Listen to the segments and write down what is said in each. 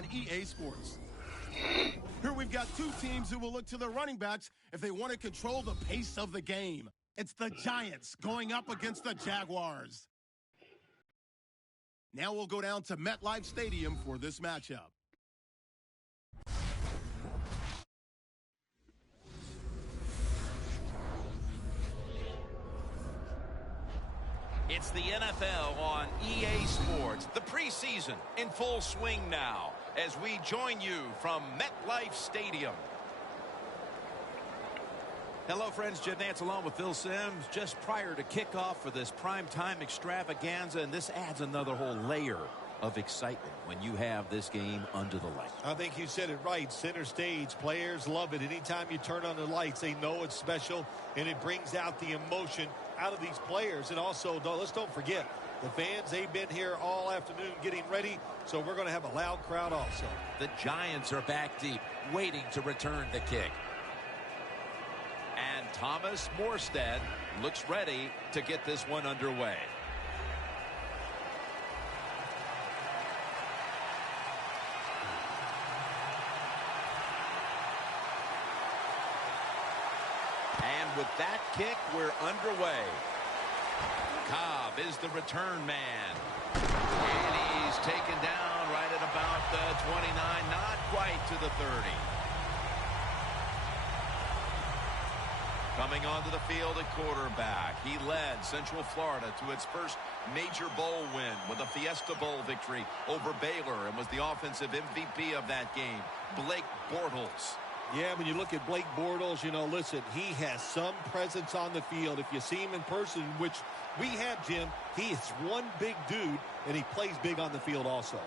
on EA Sports. Here we've got two teams who will look to their running backs if they want to control the pace of the game. It's the Giants going up against the Jaguars. Now we'll go down to MetLife Stadium for this matchup. It's the NFL on EA Sports. The preseason in full swing now as we join you from MetLife Stadium. Hello, friends. Jim Nance along with Phil Simms just prior to kickoff for this primetime extravaganza, and this adds another whole layer of excitement when you have this game under the lights. I think you said it right. Center stage. Players love it. Anytime you turn on the lights, they know it's special, and it brings out the emotion out of these players. And also, let's don't forget, the fans, they've been here all afternoon getting ready, so we're going to have a loud crowd also. The Giants are back deep, waiting to return the kick. And Thomas Morstead looks ready to get this one underway. And with that kick, we're underway. Cobb is the return man. And he's taken down right at about the 29, not quite to the 30. Coming onto the field at quarterback, he led Central Florida to its first major bowl win with a Fiesta Bowl victory over Baylor and was the offensive MVP of that game, Blake Bortles. Yeah, when you look at Blake Bortles, you know, listen, he has some presence on the field. If you see him in person, which we have, Jim, he is one big dude, and he plays big on the field also.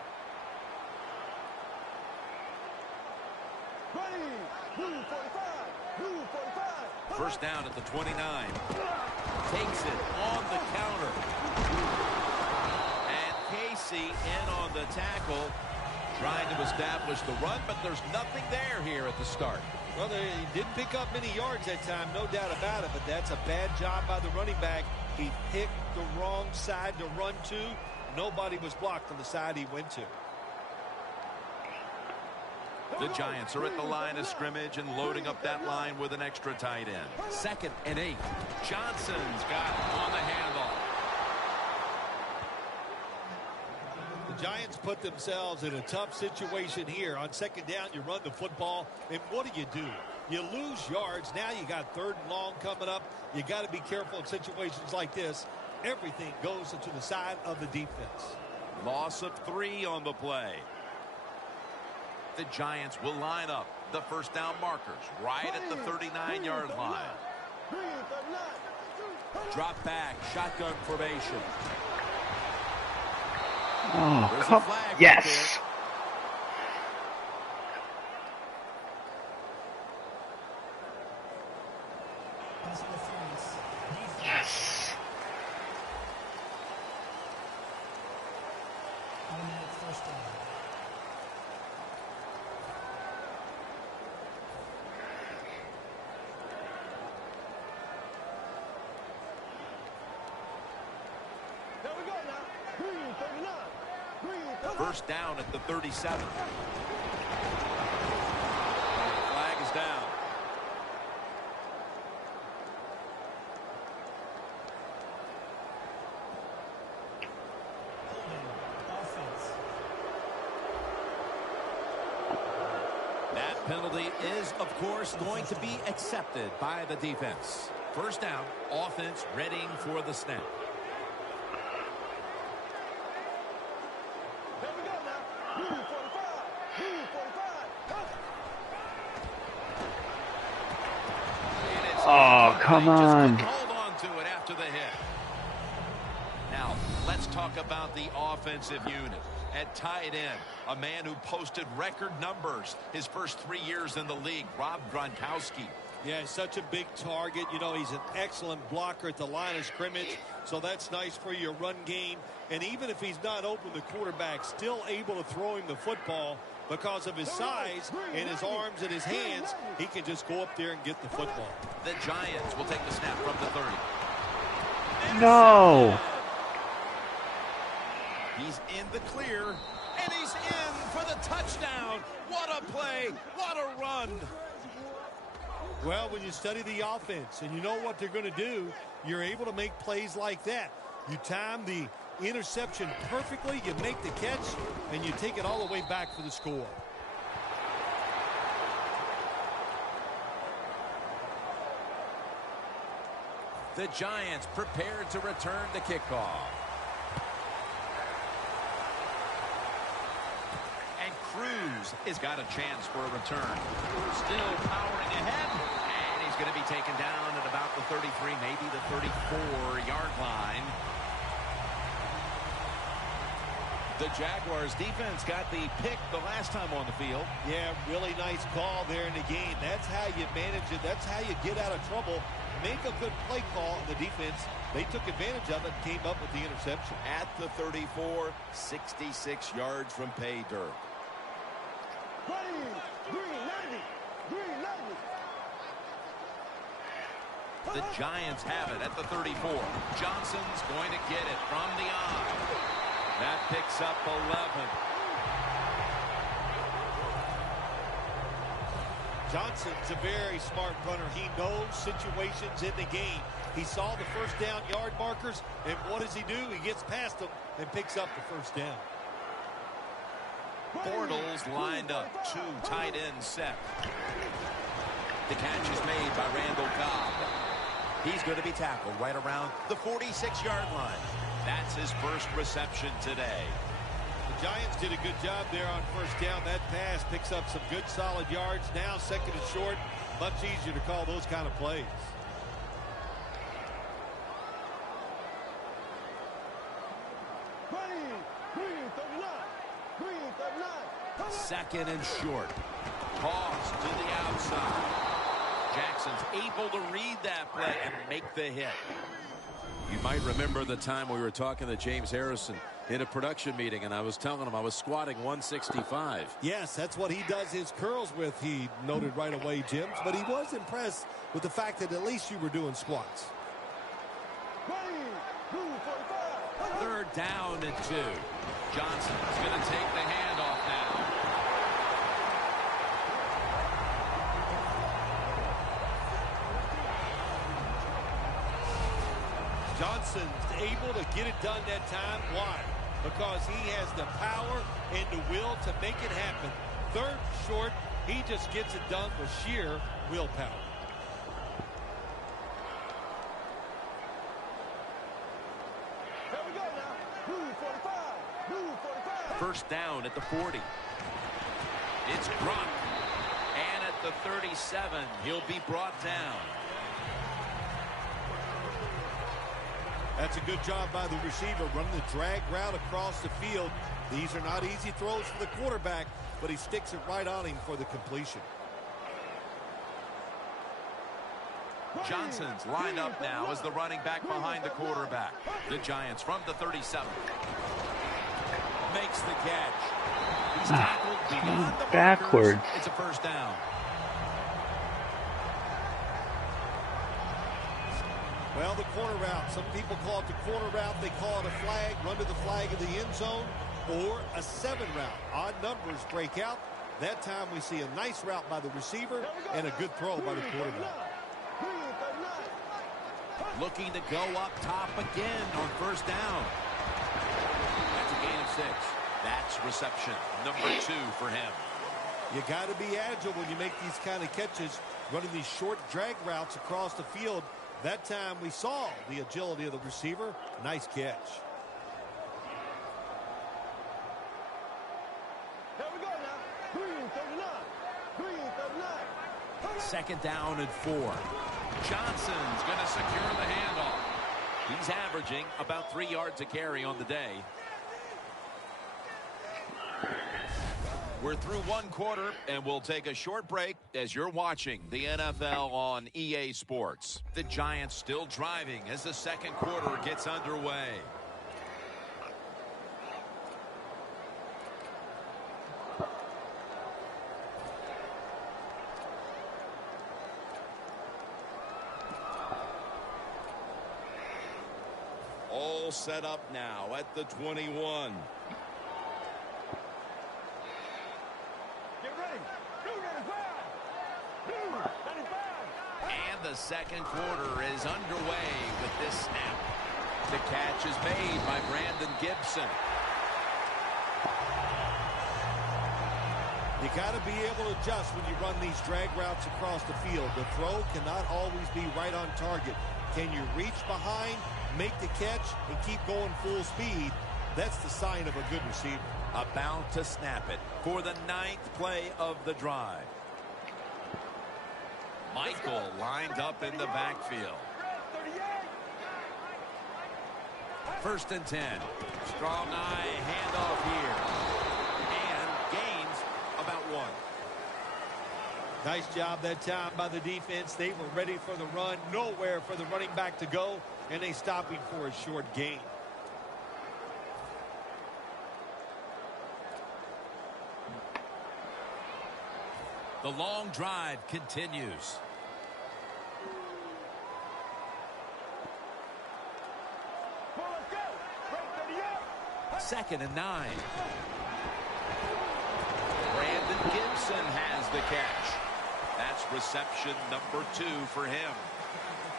First down at the 29. Takes it on the counter. And Casey in on the tackle, trying to establish the run, but there's nothing there here at the start. Well, he didn't pick up many yards that time, no doubt about it, but that's a bad job by the running back. He picked the wrong side to run to. Nobody was blocked on the side he went to. The Giants are at the line of scrimmage and loading up that line with an extra tight end. 2nd and 8. Johnson's got on the handle. The Giants put themselves in a tough situation here. On 2nd down, you run the football, and what do? You lose yards. Now you got 3rd and long coming up. You got to be careful in situations like this. Everything goes to the side of the defense. Loss of 3 on the play. The Giants will line up the first down markers right at the 39-yard line. Drop back, shotgun formation. Oh, come on. Yes. Yes. First down at the 37. Flag is down. That penalty is, of course, going to be accepted by the defense. First down, offense readying for the snap. Oh, come on. Hold on to it after the hit. Now, let's talk about the offensive unit. At tight end, a man who posted record numbers his first 3 years in the league, Rob Gronkowski. Yeah, such a big target. You know, he's an excellent blocker at the line of scrimmage, so that's nice for your run game. And even if he's not open, the quarterback still able to throw him the football because of his size and his arms and his hands. He can just go up there and get the football. The Giants will take the snap from the 30. No. He's in the clear, and he's in for the touchdown. touchdown. What a play. What a run. Well, when you study the offense and you know what they're going to do, you're able to make plays like that. You time the interception perfectly, you make the catch, and you take it all the way back for the score. The Giants prepared to return the kickoff. And Cruz has got a chance for a return. Still powering ahead. And he's going to be taken down at about the 33, maybe the 34-yard line. The Jaguars defense got the pick the last time on the field. Yeah, really nice call there in the game. That's how you manage it. That's how you get out of trouble. Make a good play call in the defense. They took advantage of it and came up with the interception. At the 34, 66 yards from pay dirt. The Giants have it at the 34. Johnson's going to get it from the eye. That picks up 11. Johnson's a very smart runner. He knows situations in the game. He saw the first down yard markers, and what does he do? He gets past them and picks up the first down. Bortles lined up, 2 tight ends set. The catch is made by Randall Cobb. He's going to be tackled right around the 46-yard line. That's his first reception today. The Giants did a good job there on first down. That pass picks up some good solid yards. Now second and short. Much easier to call those kind of plays. Second and short. Toss to the outside. Jackson's able to read that play and make the hit. You might remember the time we were talking to James Harrison in a production meeting, and I was telling him I was squatting 165. Yes, that's what he does his curls with, he noted right away, Jim. But he was impressed with the fact that at least you were doing squats. Third down and 2. Johnson's going to take the handoff now. Johnson's able to get it done that time. Why? Because he has the power and the will to make it happen. Third and short, he just gets it done with sheer willpower. First down at the 40. It's Grunt. And at the 37, he'll be brought down. That's a good job by the receiver, running the drag route across the field. These are not easy throws for the quarterback, but he sticks it right on him for the completion. Johnson's lined up now as the running back behind the quarterback. The Giants from the 37. Makes the catch. He's tackled beyond the backwards. markers. It's a first down. Well, the corner route. Some people call it the corner route. They call it a flag, run to the flag of the end zone, or a 7 route. Odd numbers break out. That time we see a nice route by the receiver and a good throw by the quarterback. Looking to go up top again on first down. That's a gain of 6. That's reception number 2 for him. You got to be agile when you make these kind of catches, running these short drag routes across the field. That time we saw the agility of the receiver. Nice catch. Second down and 4. Johnson's going to secure the handoff. He's averaging about 3 yards a carry on the day. We're through one quarter, and we'll take a short break as you're watching the NFL on EA Sports. The Giants still driving as the second quarter gets underway. All set up now at the 21. And the second quarter is underway with this snap. The catch is made by Brandon Gibson. You got to be able to adjust when you run these drag routes across the field. The throw cannot always be right on target. Can you reach behind, make the catch, and keep going full speed? That's the sign of a good receiver. About to snap it for the 9th play of the drive. Michael lined up in the backfield. 1st and 10. Strong eye handoff here. And gains about 1. Nice job that time by the defense. They were ready for the run. Nowhere for the running back to go. And they stopped him for a short gain. The long drive continues. 2nd and 9. Brandon Gibson has the catch. That's reception number 2 for him.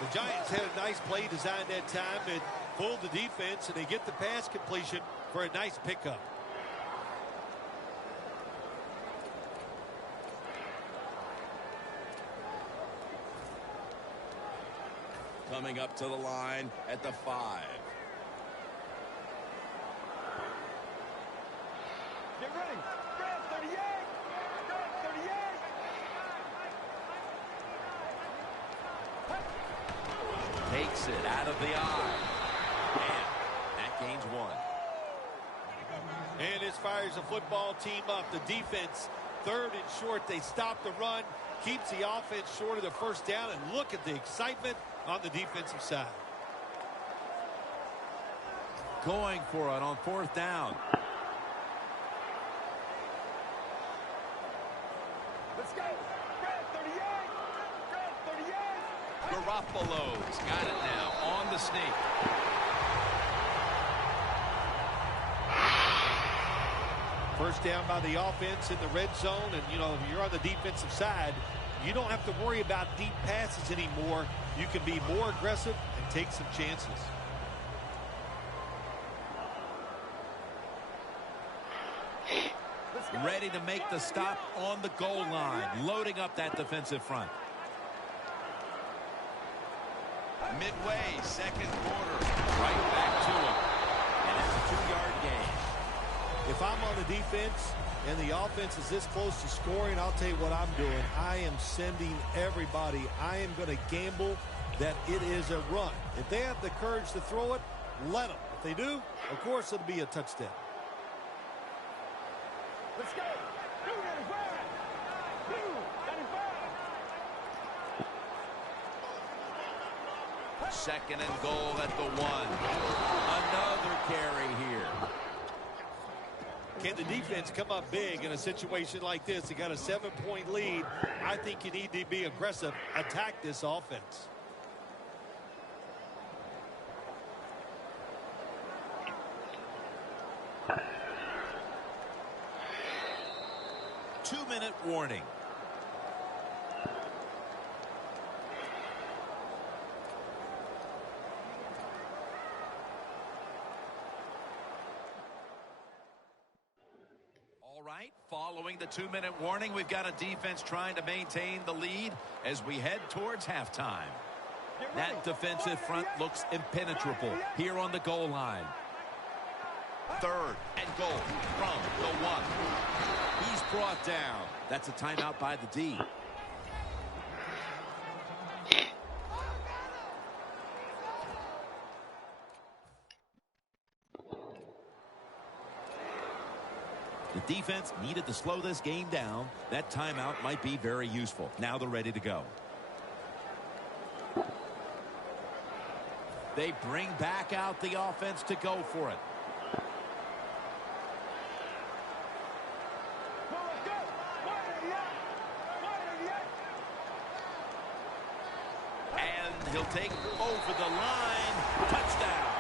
The Giants had a nice play design that time and pulled the defense, and they get the pass completion for a nice pickup. Coming up to the line at the 5. Get ready. Grab 38. Grab 38. Takes it out of the eye. And that gains 1. And this fires the football team up. The defense, 3rd and short. They stop the run, keeps the offense short of the first down, and look at the excitement on the defensive side. Going for it on 4th down. Let's go. Grab 38. Grab 38. Garoppolo's got it now on the sneak. First down by the offense in the red zone, and you know, if you're on the defensive side, you don't have to worry about deep passes anymore. You can be more aggressive and take some chances. Ready to make the stop on the goal line, loading up that defensive front. Midway, 2nd quarter, right back to him. And it's a 2-yard gain. If I'm on the defense and the offense is this close to scoring, I'll tell you what I'm doing. I am sending everybody. I am going to gamble that it is a run. If they have the courage to throw it, let them. If they do, of course it'll be a touchdown. Let's go. 2nd and goal at the 1. Another carry here. Can the defense come up big in a situation like this? They got a 7-point lead. I think you need to be aggressive, attack this offense. Two-minute warning. All right, following the 2-minute warning, we've got a defense trying to maintain the lead as we head towards halftime. That defensive front looks impenetrable here on the goal line. 3rd and goal from the 1. He's brought down. That's a timeout by the D. The defense needed to slow this game down. That timeout might be very useful. Now they're ready to go. They bring back out the offense to go for it. And he'll take over the line. Touchdown.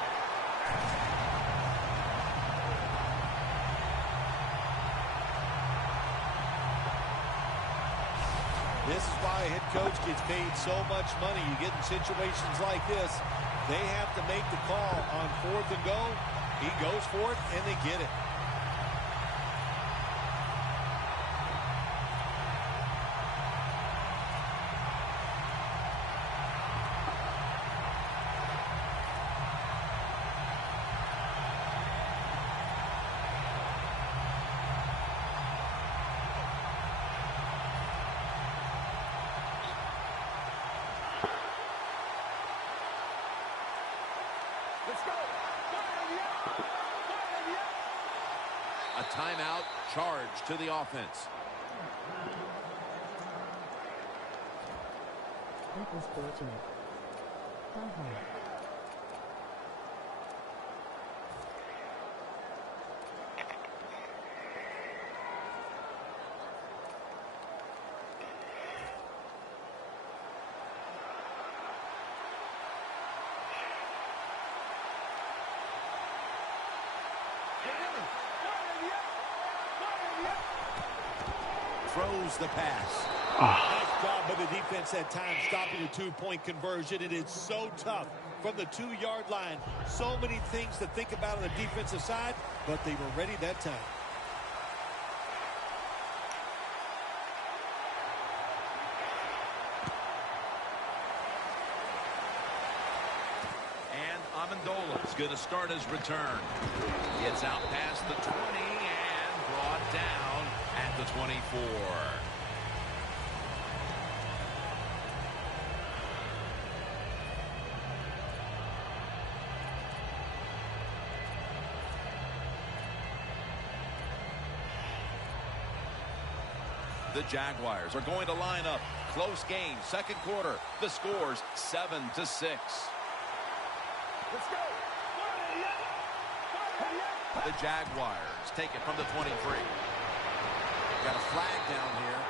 This is why a head coach gets paid so much money. You get in situations like this, they have to make the call on 4th and go. He goes for it, and they get it. A timeout charge to the offense. That was fortunate. Throws the pass. Nice job by the defense that time stopping a two-point conversion. It is so tough from the 2-yard line. So many things to think about on the defensive side, but they were ready that time. And Amendola's going to start his return. Gets out past the 20 and brought down at the 24. The Jaguars are going to line up. Close game, second quarter. The score's 7-6. Let's go. The Jaguars take it from the 23. Got a flag down here.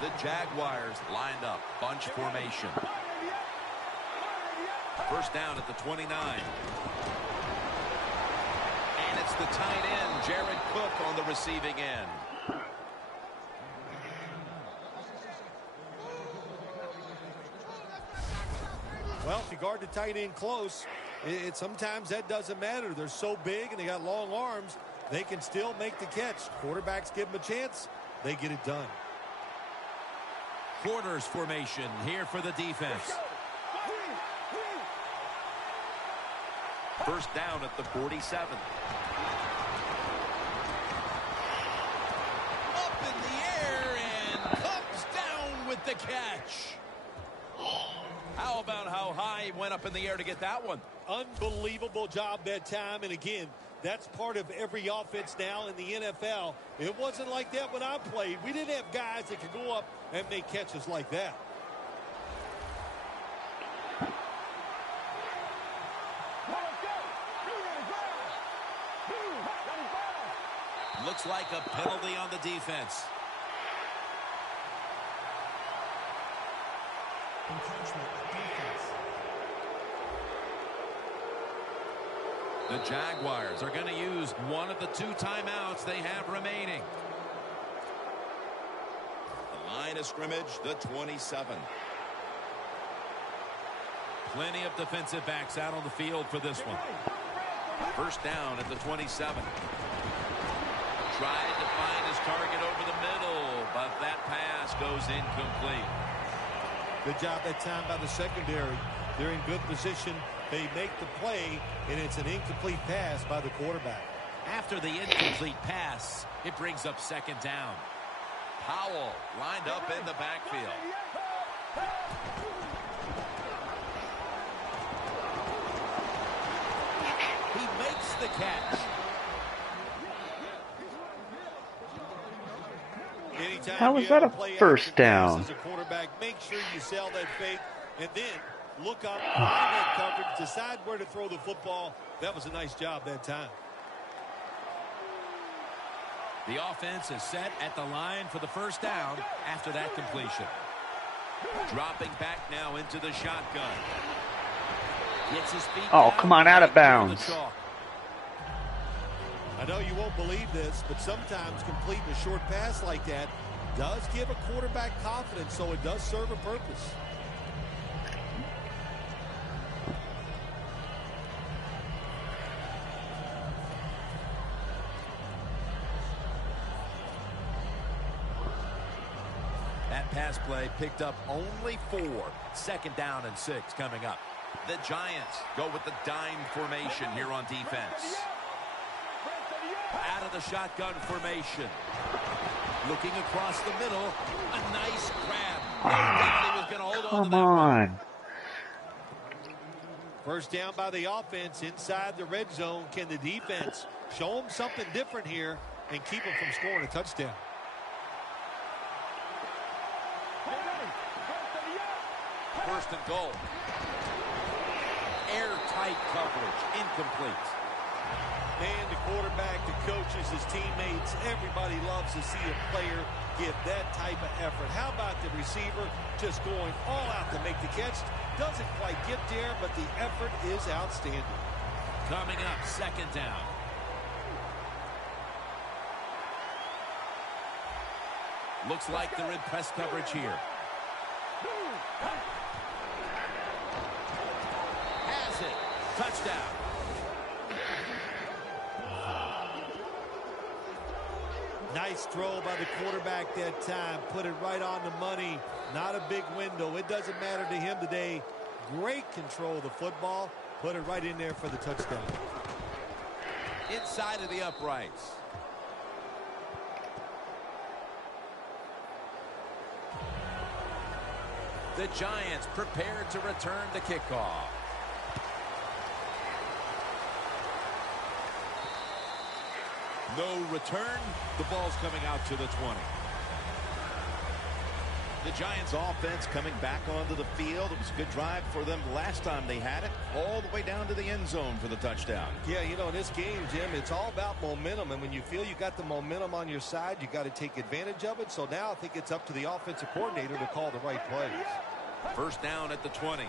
The Jaguars lined up, bunch formation. First down at the 29. And it's the tight end, Jared Cook, on the receiving end. Well, if you guard the tight end close, sometimes that doesn't matter. They're so big and they got long arms, they can still make the catch. Quarterbacks give them a chance, they get it done. Quarters formation here for the defense. First down at the 47. Up in the air and comes down with the catch. How about how high he went up in the air to get that one? Unbelievable job that time. And again, that's part of every offense now in the NFL. It wasn't like that when I played. We didn't have guys that could go up and make catches like that. Looks like a penalty on the defense. The Jaguars are going to use one of the 2 timeouts they have remaining. The line of scrimmage, the 27. Plenty of defensive backs out on the field for this one. First down at the 27. Tried to find his target over the middle, but that pass goes incomplete. Good job that time by the secondary. They're in good position. They make the play, and it's an incomplete pass by the quarterback. After the incomplete pass, it brings up second down. Powell lined up in the backfield. He makes the catch. Anytime How was you that have a play first action pass down? as a quarterback, make sure you sell that fake, and then look up, find that coverage, decide where to throw the football. That was a nice job that time. The offense is set at the line for the first down after that completion. Dropping back now into the shotgun. Gets his feet Oh, down, come on, out of bounds. I know you won't believe this, but sometimes completing a short pass like that does give a quarterback confidence, so it does serve a purpose. That pass play picked up only 4. 2nd down and 6 coming up. The Giants go with the dime formation here on defense. Out of the shotgun formation. Looking across the middle. A nice grab. He was going to hold on to that one. First down by the offense inside the red zone. Can the defense show them something different here and keep them from scoring a touchdown? First and goal. Airtight coverage. Incomplete. And the quarterback, the coaches, his teammates, everybody loves to see a player give that type of effort. How about the receiver just going all out to make the catch? Doesn't quite get there, but the effort is outstanding. Coming up, 2nd down. Looks like they're in press coverage here. Has it. Touchdown. Nice throw by the quarterback that time. Put it right on the money. Not a big window. It doesn't matter to him today. Great control of the football. Put it right in there for the touchdown. Inside of the uprights. The Giants prepared to return the kickoff. No return. The ball's coming out to the 20. The Giants offense coming back onto the field. It was a good drive for them last time they had it, all the way down to the end zone for the touchdown. Yeah, you know, in this game, Jim, it's all about momentum. And when you feel you got the momentum on your side, you got to take advantage of it. So now I think it's up to the offensive coordinator to call the right plays. First down at the 20.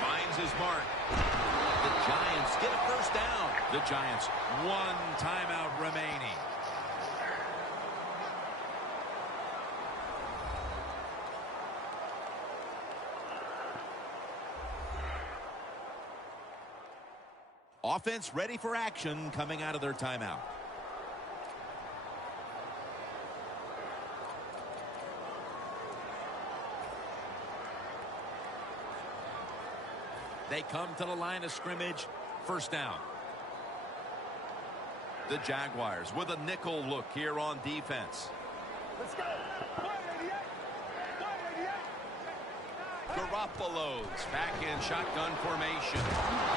Finds his mark. The Giants get a first down. The Giants, 1 timeout remaining. Offense ready for action coming out of their timeout. They come to the line of scrimmage. First down. The Jaguars with a nickel look here on defense. Let's go. Garoppolo's back in shotgun formation.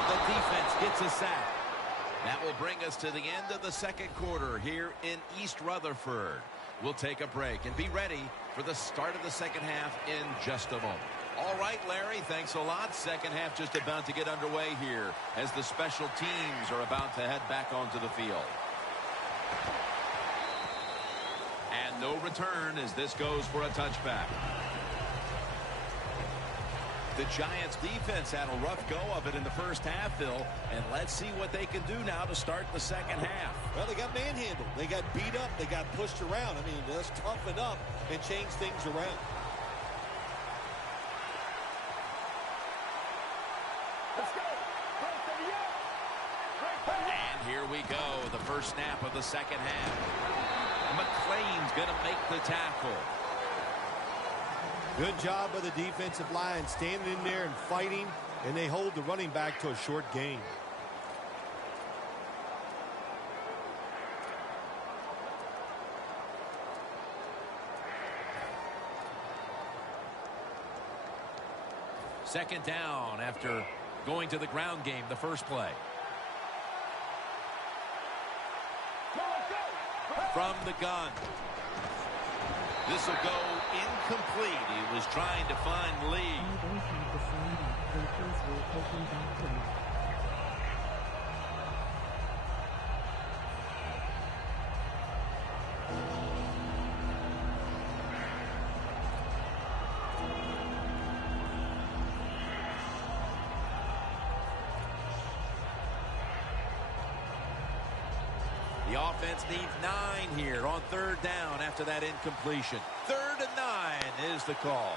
The defense gets a sack. That will bring us to the end of the 2nd quarter here in East Rutherford. We'll take a break and be ready for the start of the 2nd half in just a moment. All right, Larry, thanks a lot. 2nd half just about to get underway here as the special teams are about to head back onto the field. And no return as this goes for a touchback. The Giants defense had a rough go of it in the first half, Phil, and let's see what they can do now to start the 2nd half. Well, they got manhandled. They got beat up. They got pushed around. I mean, let's toughen up and change things around. Let's go. And here we go, the first snap of the 2nd half. McClain's going to make the tackle. Good job by the defensive line, standing in there and fighting, and they hold the running back to a short gain. Second down after going to the ground game the first play. From the gun. This will go incomplete. He was trying to find Lee. The offense needs 9 here on 3rd down after that incompletion. 3rd and 9 is the call.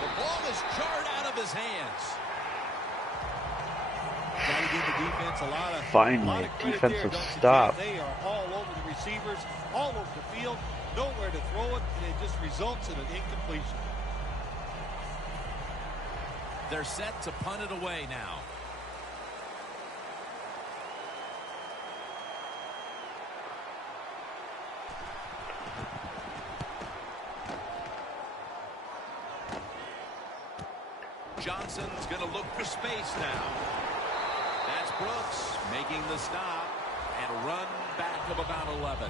The ball is jarred out of his hands. Got to give the defense a lot of Finally, credit defensive there, don't you stop. think? They are all over the receivers, all over the field, nowhere to throw it, and it just results in an incompletion. They're set to punt it away now. Johnson's going to look for space now. That's Brooks making the stop and a run back of about 11.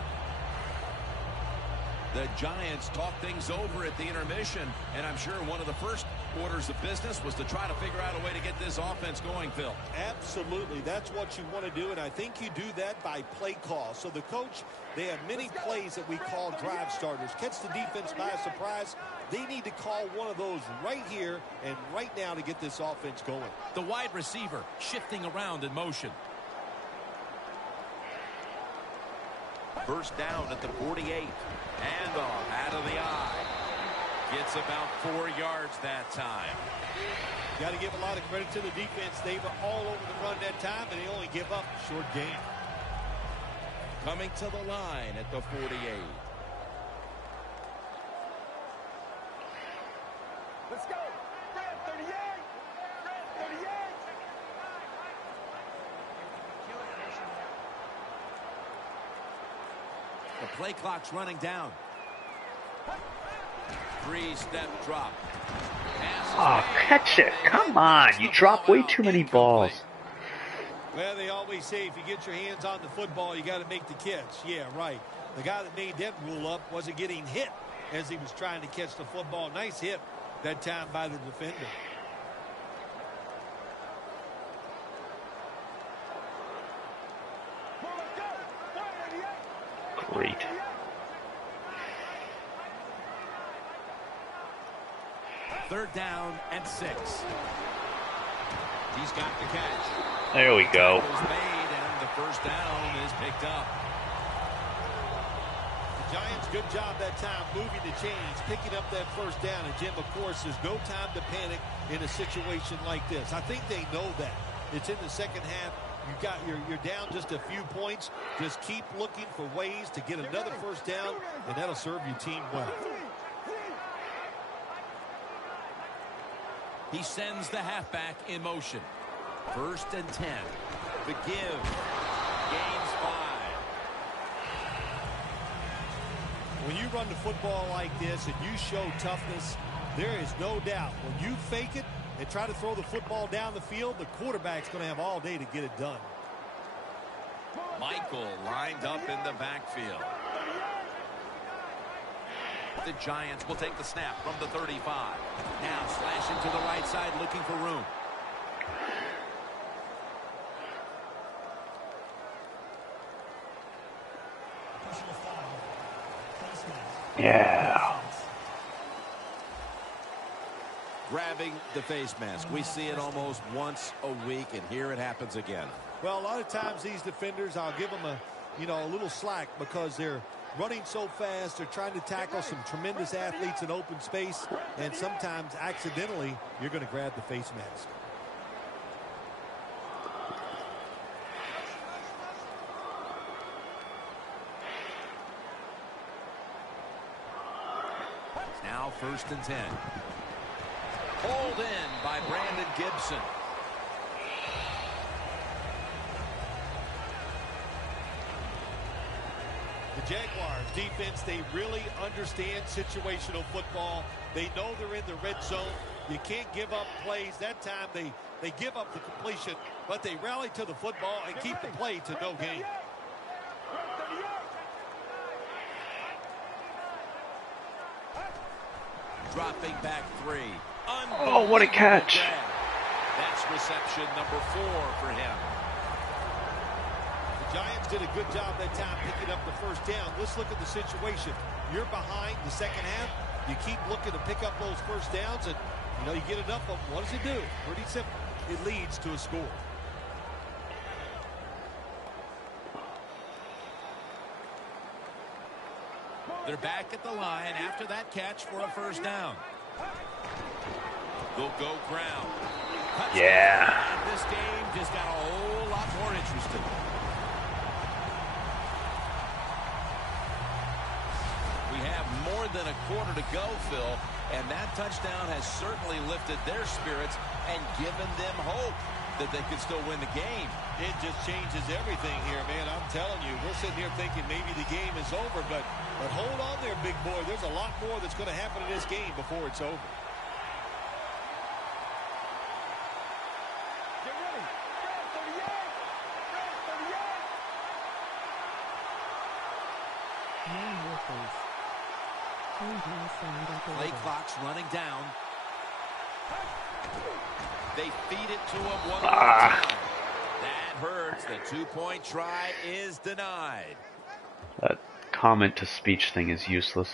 The Giants talk things over at the intermission, and I'm sure one of the first orders of business was to try to figure out a way to get this offense going, Phil. Absolutely. That's what you want to do, and I think you do that by play call. So the coach, they have many plays that we call drive starters. Catch the defense by surprise. They need to call one of those right here and right now to get this offense going. The wide receiver shifting around in motion. First down at the 48. Handoff out of the eye. Gets about 4 yards that time. Got to give a lot of credit to the defense. They were all over the run that time, and they only give up a short gain. Coming to the line at the 48. Let's go. Grab 38. Grab 38. The play clock's running down. 3-step drop. Oh, catch it. Come on. You drop way too many balls. Well, they always say if you get your hands on the football, you got to make the catch. Yeah, right. The guy that made that rule up wasn't getting hit as he was trying to catch the football. Nice hit that time by the defender. Great. Third down and 6. He's got the catch. There we go. Tackle's made, and the first down is picked up. The Giants, good job that time moving the chains, picking up that first down. And Jim, of course, there's no time to panic in a situation like this. I think they know that. It's in the second half. You're down just a few points. Just keep looking for ways to get another first down, and that'll serve your team well. He sends the halfback in motion. 1st and 10. The give. Gains 5. When you run the football like this and you show toughness, there is no doubt. When you fake it and try to throw the football down the field, the quarterback's going to have all day to get it done. Michael lined up in the backfield. The Giants will take the snap from the 35. Now slashing to the right side, looking for room. Yeah. Grabbing the face mask. We see it almost once a week, and here it happens again. Well, a lot of times these defenders, I'll give them a little slack because they're running so fast. They're trying to tackle some tremendous athletes in open space, and sometimes accidentally you're going to grab the face mask. It's now 1st and 10. Pulled in by Brandon Gibson. The Jaguars defense, they really understand situational football. They know they're in the red zone. You can't give up plays. That time they give up the completion, but they rally to the football and keep the play to no gain. Dropping back 3. Oh, what a catch. That's reception number 4 for him. The Giants did a good job that time picking up the first down. Let's look at the situation. You're behind the second half. You keep looking to pick up those first downs, and you get enough of them. What does it do? Pretty simple. It leads to a score. They're back at the line after that catch for a first down. They'll go ground. Yeah. And this game just got a whole lot more interesting. We have more than a quarter to go, Phil, and that touchdown has certainly lifted their spirits and given them hope that they could still win the game. It just changes everything here, man. I'm telling you, we're sitting here thinking maybe the game is over, but hold on there, big boy. There's a lot more that's going to happen in this game before it's over. Get ready. Play clock's running down. They feed it to him one more time. That hurts. The 2-point try is denied. That comment-to-speech thing is useless.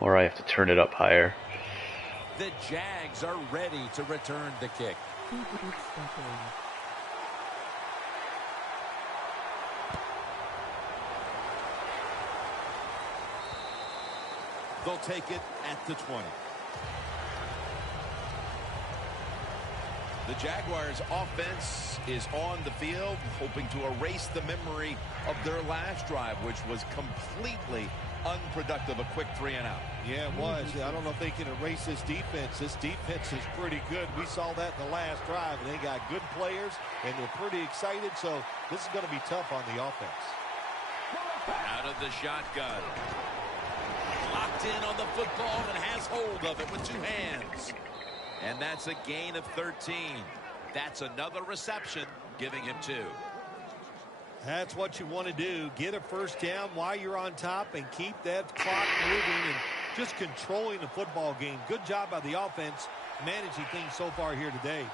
Or I have to turn it up higher. The Jags are ready to return the kick. They'll take it at the 20. The Jaguars' offense is on the field, hoping to erase the memory of their last drive, which was completely unproductive, a quick 3-and-out. Yeah, it was. I don't know if they can erase this defense. This defense is pretty good. We saw that in the last drive, and they got good players, and they're pretty excited, so this is going to be tough on the offense. Out of the shotgun. Locked in on the football and has hold of it with 2 hands. And that's a gain of 13. That's another reception, giving him 2. That's what you want to do. Get a first down while you're on top and keep that clock moving and just controlling the football game. Good job by the offense managing things so far here today.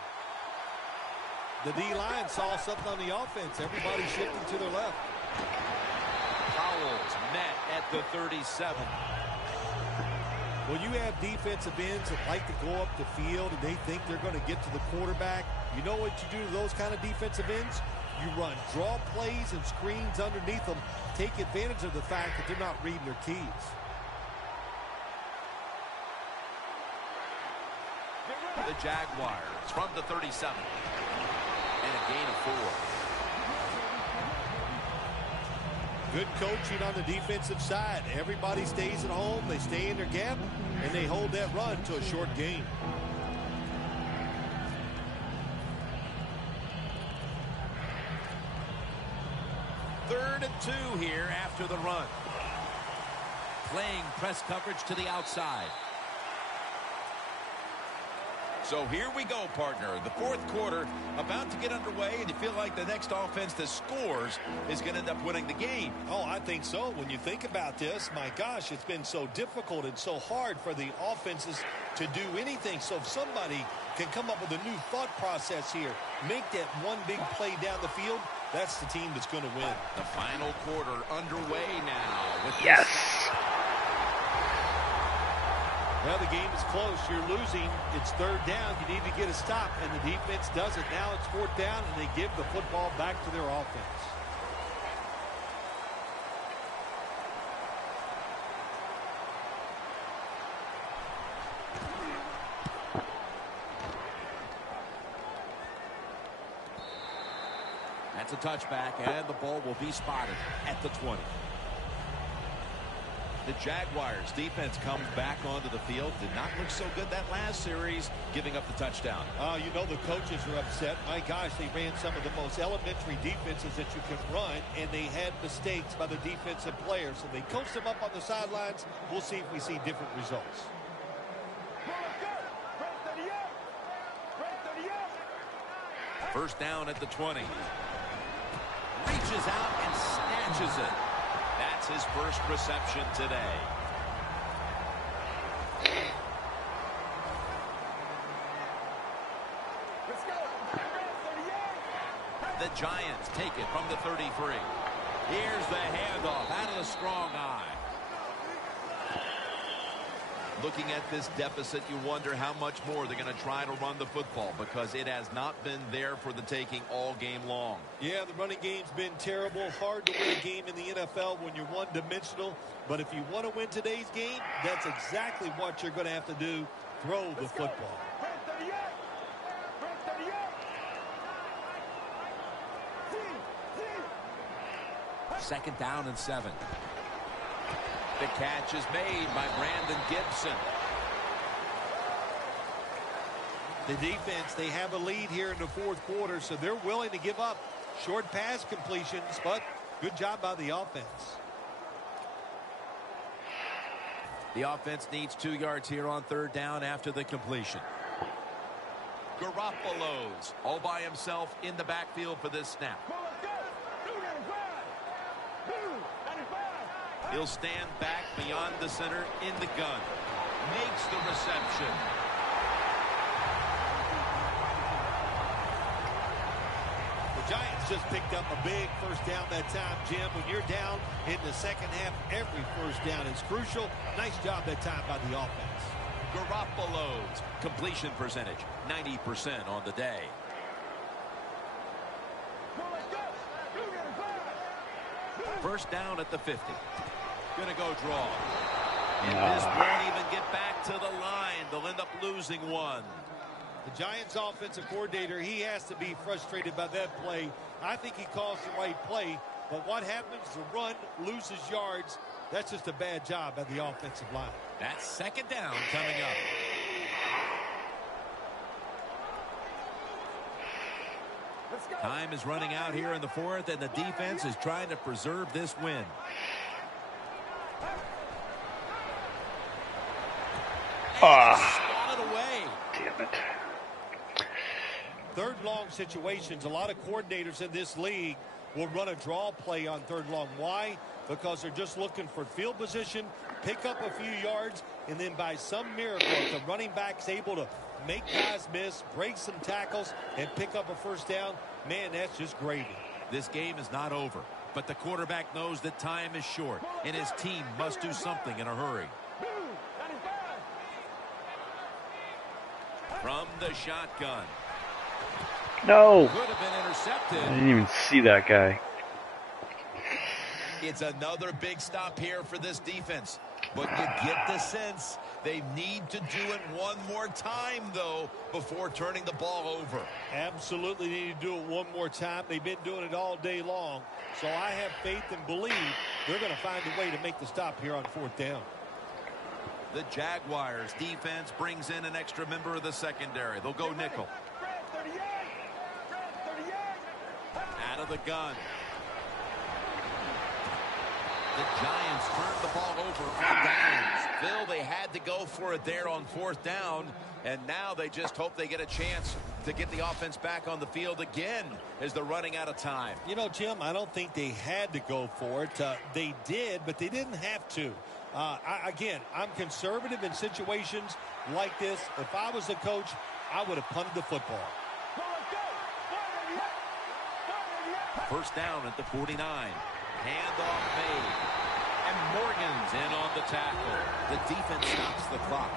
The D-line saw something on the offense. Everybody shifting to their left. Powell's met at the 37. When you have defensive ends that like to go up the field and they think they're going to get to the quarterback, you know what you do to those kind of defensive ends? You run draw plays and screens underneath them. Take advantage of the fact that they're not reading their keys. The Jaguars from the 37. And a gain of 4. Good coaching on the defensive side. Everybody stays at home. They stay in their gap, and they hold that run to a short gain. Third and 2 here after the run. Playing press coverage to the outside. So here we go, partner. The fourth quarter about to get underway, and you feel like the next offense that scores is going to end up winning the game. Oh, I think so. When you think about this, my gosh, it's been so difficult and so hard for the offenses to do anything. So if somebody can come up with a new thought process here, make that one big play down the field, that's the team that's going to win. The final quarter underway now. With Yes. Well, the game is close. You're losing. It's third down. You need to get a stop, and the defense does it. Now it's fourth down, and they give the football back to their offense. That's a touchback, and the ball will be spotted at the 20. The Jaguars defense comes back onto the field. Did not look so good that last series, giving up the touchdown. You know the coaches are upset. My gosh, they ran some of the most elementary defenses that you can run, and they had mistakes by the defensive players. And they coached them up on the sidelines. We'll see if we see different results. First down at the 20. Reaches out and snatches it. That's his first reception today. Let's go. The Giants take it from the 33. Here's the handoff out of the strong eye. Looking at this deficit, you wonder how much more they're going to try to run the football because it has not been there for the taking all game long. Yeah, the running game's been terrible. Hard to win a game in the NFL when you're one-dimensional. But if you want to win today's game, that's exactly what you're going to have to do. Throw the football. Press 38. Press 38. Second down and 7. The catch is made by Brandon Gibson. The defense, they have a lead here in the fourth quarter, so they're willing to give up short pass completions, but good job by the offense. The offense needs 2 yards here on third down after the completion. Garoppolo's all by himself in the backfield for this snap. Come on, let's go. 295. He'll stand back beyond the center in the gun. Makes the reception. The Giants just picked up a big first down that time, Jim. When you're down in the second half, every first down is crucial. Nice job that time by the offense. Garoppolo's completion percentage, 90% on the day. Come on, let's go. 295. First down at the 50. Gonna go draw. And this won't even get back to the line. They'll end up losing one. The Giants offensive coordinator, he has to be frustrated by that play. I think he calls the right play, but what happens? The run loses yards. That's just a bad job by the offensive line. That's second down coming up. Let's go. Time is running out here in the fourth, and the defense is trying to preserve this win. Swatted away. Damn it. Third long situations, a lot of coordinators in this league will run a draw play on third long. Why? Because they're just looking for field position, pick up a few yards, and then by some miracle, if the running back's able to make guys miss, break some tackles, and pick up a first down, man, that's just gravy. This game is not over, but the quarterback knows that time is short, and his team must do something in a hurry. 295. From the shotgun. No. Could have been I intercepted. didn't even see that guy. It's another big stop here for this defense. But you get the sense they need to do it one more time, though, before turning the ball over. Absolutely need to do it one more time. They've been doing it all day long. So I have faith and believe they're going to find a way to make the stop here on fourth down. The Jaguars defense brings in an extra member of the secondary. They'll go nickel. Press 38. Press 38. Out of the gun. The Giants turned the ball over on downs. Phil, they had to go for it there on fourth down, and now they just hope they get a chance to get the offense back on the field again as they're running out of time. You know, Jim, I don't think they had to go for it. They did, but they didn't have to. Again, I'm conservative in situations like this. If I was the coach, I would have punted the football. Come on, let's go. 488. 488. First down at the 49. Handoff made. And Morgan's in on the tackle. The defense stops the clock.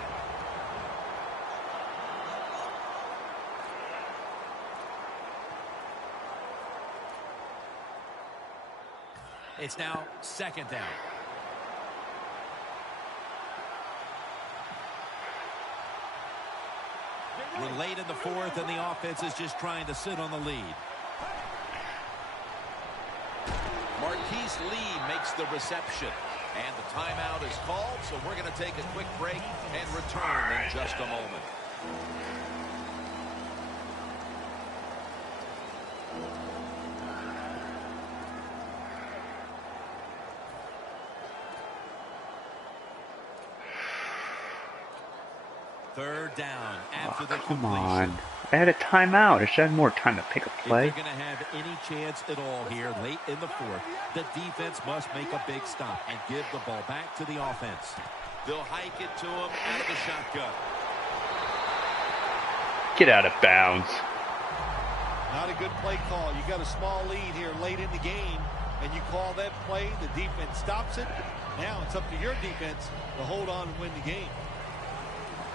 It's now second down. We're late in the fourth, and the offense is just trying to sit on the lead. Marquise Lee makes the reception. And the timeout is called, so we're going to take a quick break and return in just a moment. Third down after the Come completion. on. I had a timeout. I should have more time to pick a play. If they're going to have any chance at all here late in the fourth, the defense must make a big stop and give the ball back to the offense. They'll hike it to him out of the shotgun. Get out of bounds. Not a good play call. You got a small lead here late in the game, and you call that play. The defense stops it. Now it's up to your defense to hold on and win the game.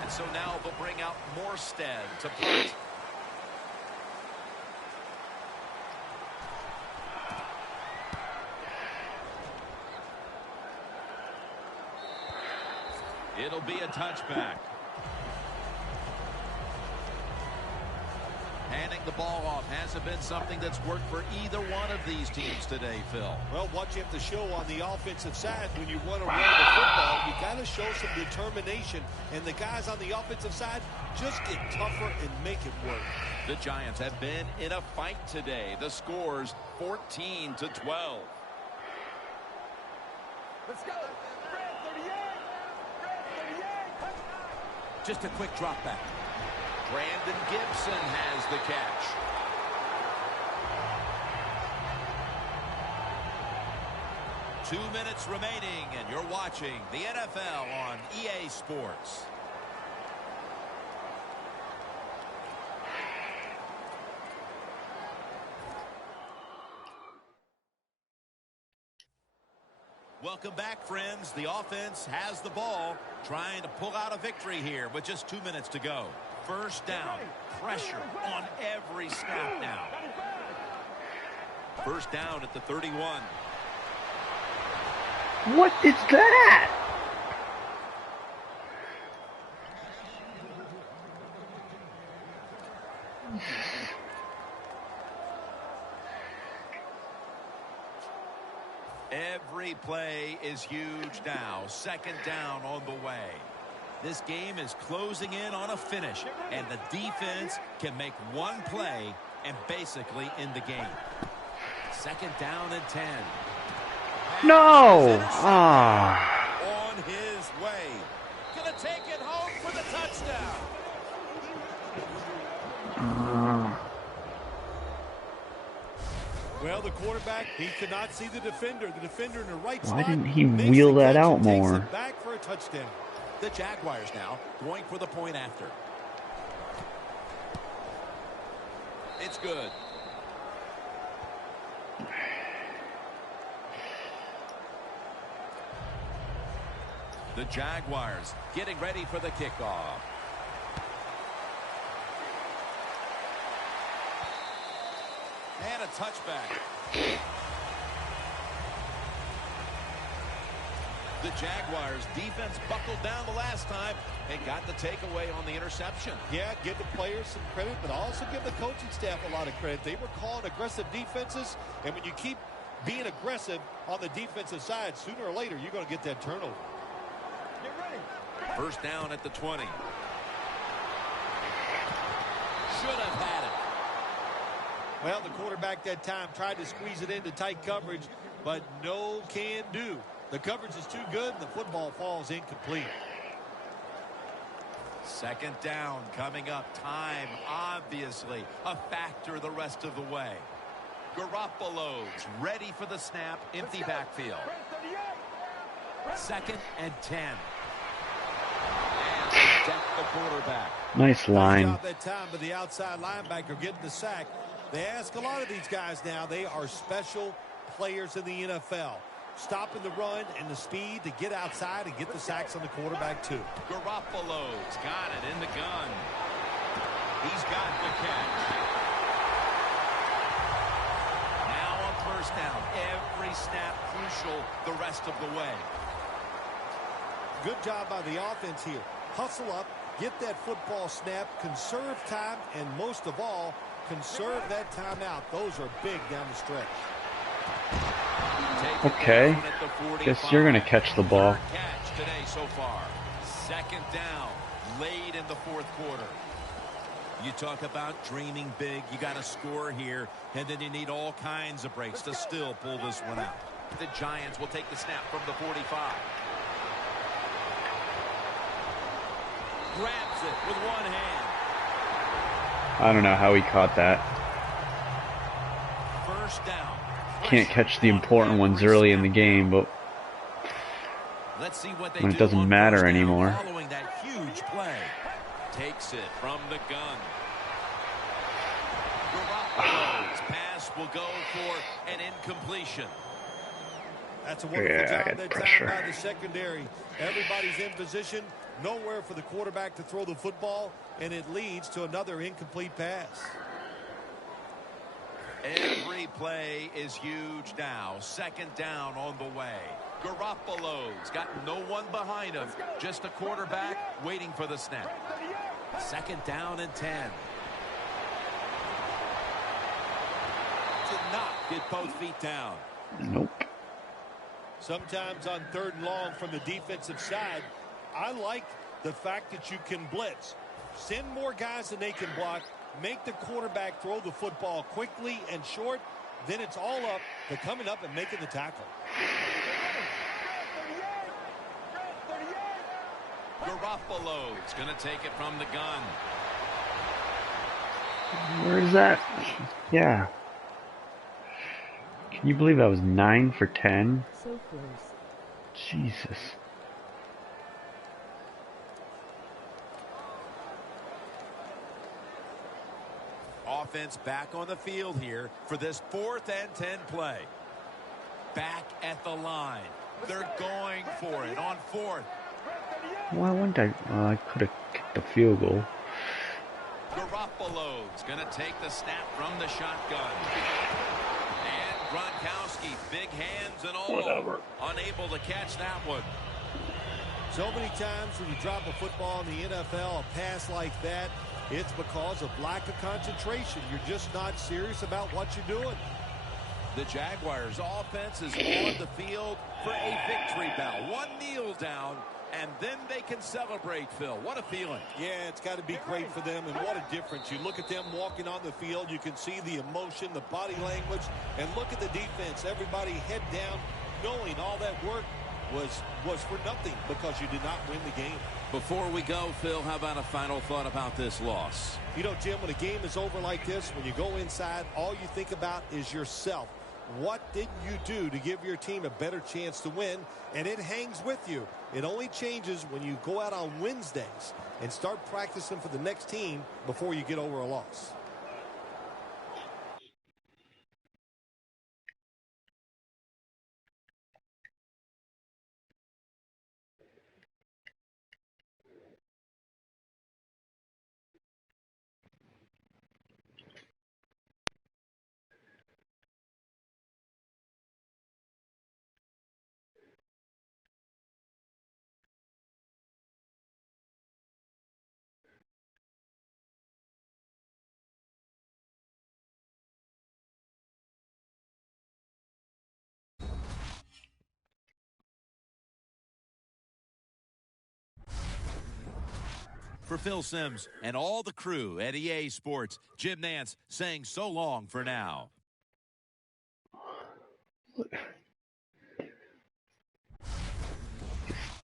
And so now they'll bring out Morstead to punt. It'll be a touchback. Handing the ball off hasn't been something that's worked for either one of these teams today, Phil. Well, what you have to show on the offensive side when you want to run the football, you got to show some determination. And the guys on the offensive side just get tougher and make it work. The Giants have been in a fight today. The score's 14-12. Let's go. Brad 38. Brad 38. Just a quick drop back. Brandon Gibson has the catch. Two minutes remaining, and you're watching the NFL on EA Sports. Welcome back, friends. The offense has the ball, trying to pull out a victory here with just 2 minutes to go. First down, pressure on every snap now. First down at the 31. What is that? Every play is huge now. Second down on the way. This game is closing in on a finish, and the defense can make one play and basically end the game. Second down and 10. No! On his way. Gonna take it home for the touchdown. Well, the quarterback, he could not see the defender. The defender in the right Why spot didn't he makes wheel the that catch out and takes more? it back for a touchdown. The Jaguars now going for the point after. It's good. The Jaguars getting ready for the kickoff. And a touchback. The Jaguars defense buckled down the last time and got the takeaway on the interception. Yeah, give the players some credit, but also give the coaching staff a lot of credit. They were calling aggressive defenses, and when you keep being aggressive on the defensive side, sooner or later, you're going to get that turnover. Get ready. First down at the 20. Should have had it. Well, the quarterback that time tried to squeeze it into tight coverage, but no can do. The coverage is too good, and the football falls incomplete. Second down coming up. Time, obviously, a factor the rest of the way. Garoppolo's ready for the snap. Empty backfield. Brad 38. Second and 10. And they deck the quarterback. Nice line. Nice job that time by the outside linebacker getting the sack. They ask a lot of these guys now. They are special players in the NFL. Stopping the run and the speed to get outside and get the sacks on the quarterback, too. Garoppolo's got it in the gun. He's got the catch. Now on first down. Every snap crucial the rest of the way. Good job by the offense here. Hustle up, get that football snap, conserve time, and most of all, conserve that timeout. Those are big down the stretch. Okay. Guess you're going to catch the ball. Third catch today so far. Second down, late in the fourth quarter. You talk about dreaming big. You got to score here, and then you need all kinds of breaks to still pull this one out. The Giants will take the snap from the 45. grabs it with one hand. I don't know how he caught that. First down. Can't catch the important ones early in the game, but Let's see what they when it do doesn't on matter first down anymore. Following that huge play. Takes it from the gun. Garoppolo's pass will go for an incompletion. That's a wonderful Yeah, I job had that pressure. time by the secondary. Everybody's in position. Nowhere for the quarterback to throw the football, and it leads to another incomplete pass. Every play is huge now. Second down on the way. Garoppolo's got no one behind him. Just a quarterback waiting for the snap. Second down and 10. Did not get both feet down. Nope. Sometimes on third and long from the defensive side, I like the fact that you can blitz. Send more guys than they can block. Make the quarterback throw the football quickly and short. Then it's all up to coming up and making the tackle. Garoppolo's going to take it from the gun. Where is that? Yeah. Can you believe that was 9 for 10? So close. Jesus. Offense back on the field here for this 4th and 10 play. Back at the line. They're going for it on 4th. Why wouldn't I? Well, I could have kicked the field goal. Garoppolo's going to take the snap from the shotgun. And Gronkowski, big hands and all. Whatever. Unable to catch that one. So many times when you drop a football in the NFL, a pass like that, it's because of lack of concentration. You're just not serious about what you're doing. The Jaguars' offense is on the field for a victory bell. One kneel down, and then they can celebrate, Phil. What a feeling. Yeah, it's got to be great for them, and what a difference. You look at them walking on the field, you can see the emotion, the body language, and look at the defense. Everybody head down, knowing all that work was for nothing because you did not win the game. Before we go, Phil, how about a final thought about this loss? You know, Jim, when a game is over like this, when you go inside, all you think about is yourself. What did you do to give your team a better chance to win? And it hangs with you. It only changes when you go out on Wednesdays and start practicing for the next team before you get over a loss. For Phil Simms and all the crew at EA Sports, Jim Nantz saying so long for now.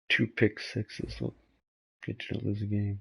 2 pick sixes will get you to lose a game.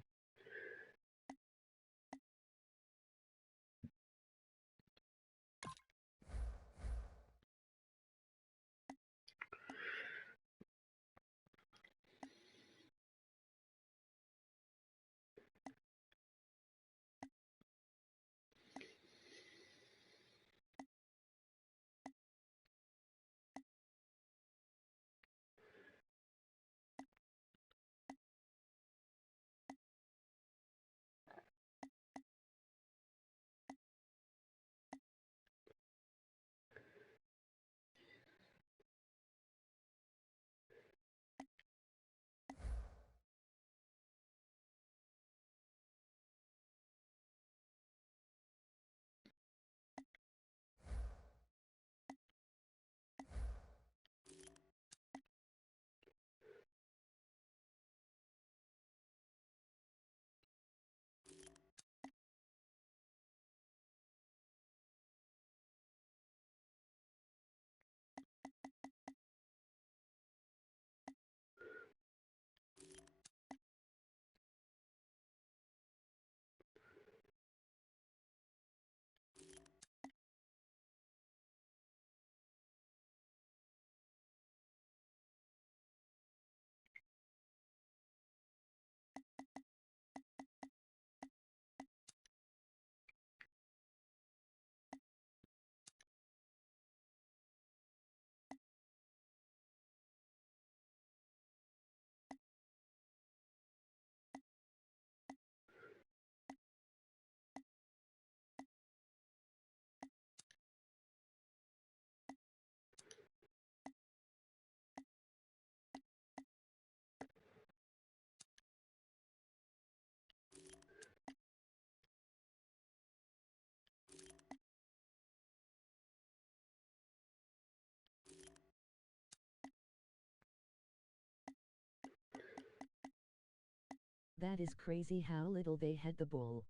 That is crazy how little they had the ball.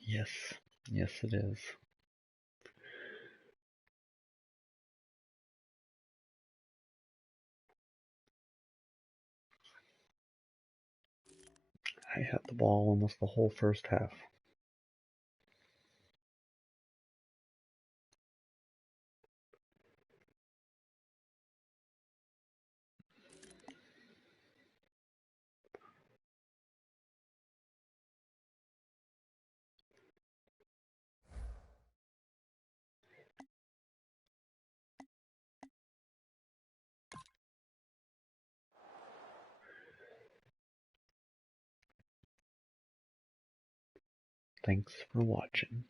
Yes. Yes, it is. I had the ball almost the whole first half. Thanks for watching.